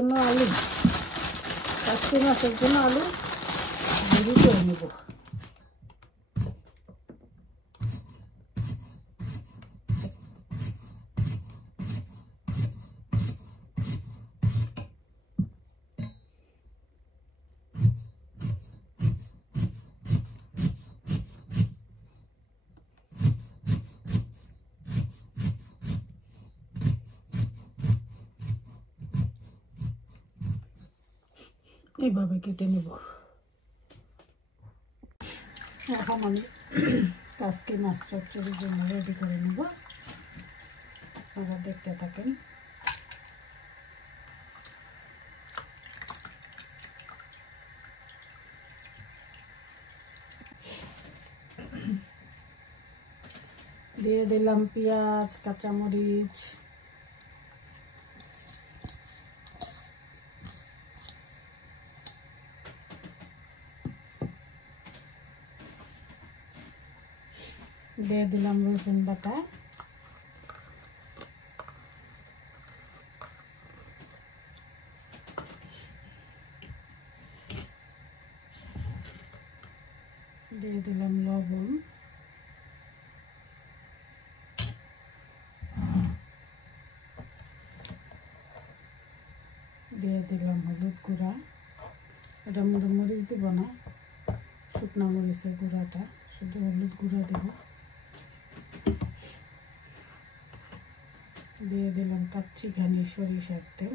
জন্য আলু, কাচকি মাছের জন্য আলু ভেজে করে নেব। এইভাবে কেটে নেব। এখন আমি কাচকি মাছ চচ্চড়ির জন্য রেডি করে নেব, আপনারা দেখতে থাকেন। দিয়ে দিলাম পেঁয়াজ, কাঁচামরিচ, দিয়ে দিলাম রসুন বাটা, দিয়ে দিলাম লবণ, দিয়ে দিলাম হলুদ গুঁড়া। এটার মধ্যে মরিচ দিব না, শুকনো মরিচের গুঁড়াটা, শুধু হলুদ গুঁড়া দেব। দিয়ে দিলাম কাচ্চি ঘানি সরিষার তেল,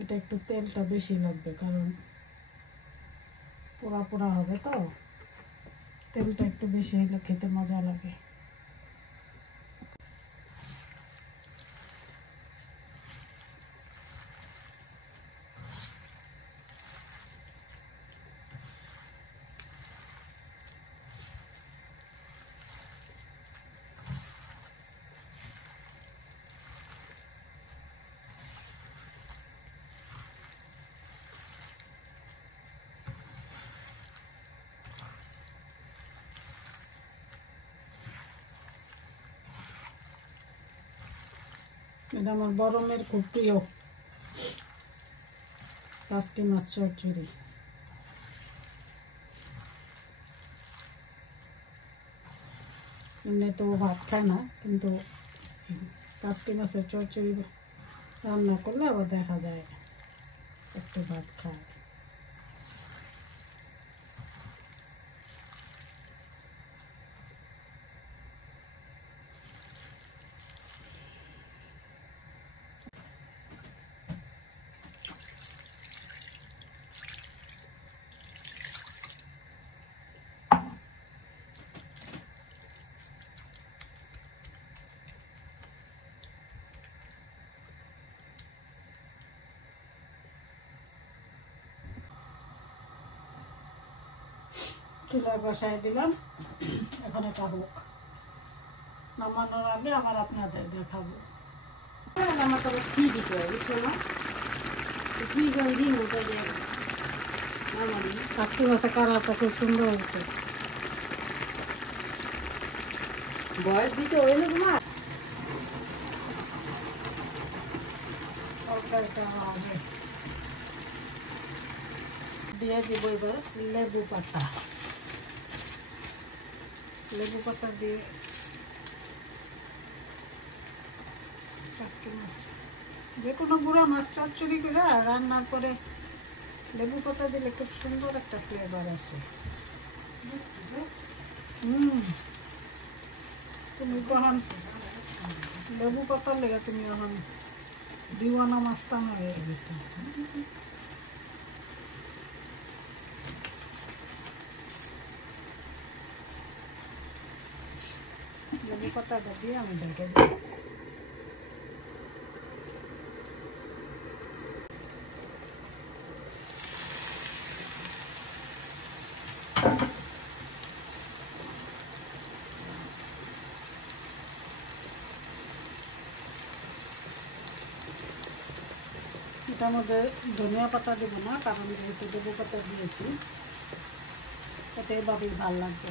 এটা একটু তেলটা বেশি লাগবে কারণ পোড়া পোড়া হবে, তো তেলটা একটু বেশি হলে খেতে মজা লাগে। এটা আমার বড় মেয়ের খুব প্রিয় কাচকি মাছ চচ্চড়ি। এমনি তো ভাত খায় না, কিন্তু কাচকি মাছের চচ্চড়ি রান্না করলে আবার দেখা যায় একটু ভাত খায়। চুলায় বসাই দিলাম, এখন এটা হোক। নামানোর আগে আবার আপনাদের দেখাবো। আমার তো ফ্রি দিতে হয়, বুঝছো না? ফ্রি করে দিন ওটা যে কাচকি মাছের কালারটা খুব সুন্দর হয়েছে। বয়স দিতে হইল তোমার। দিয়ে দিব এবার লেবু পাতা। লেবু পাতা দিয়ে কাচকি মাছ, যে কোনো গুঁড়া মাছ চচ্চড়ি করে রান্নার পরে লেবু পাতা দিলে খুব সুন্দর একটা ফ্লেভার আসে। তুমি তখন লেবু পাতার লেগে তুমি এখন দিওয়ানা মাস্তানা হয়ে গেছে। লেবু পাতাটা দিয়ে আমি ঢেকে দিই। এটার মধ্যে ধনিয়া পাতা দেবো না, কারণ যেহেতু লেবু পাতা দিয়েছি। এটা এভাবেই ভালো লাগবে।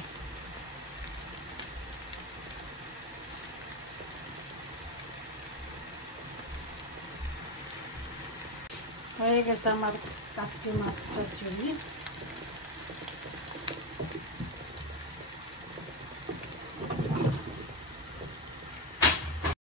হয়ে গেছে আমার কাচকি মাছ চচ্চড়ি।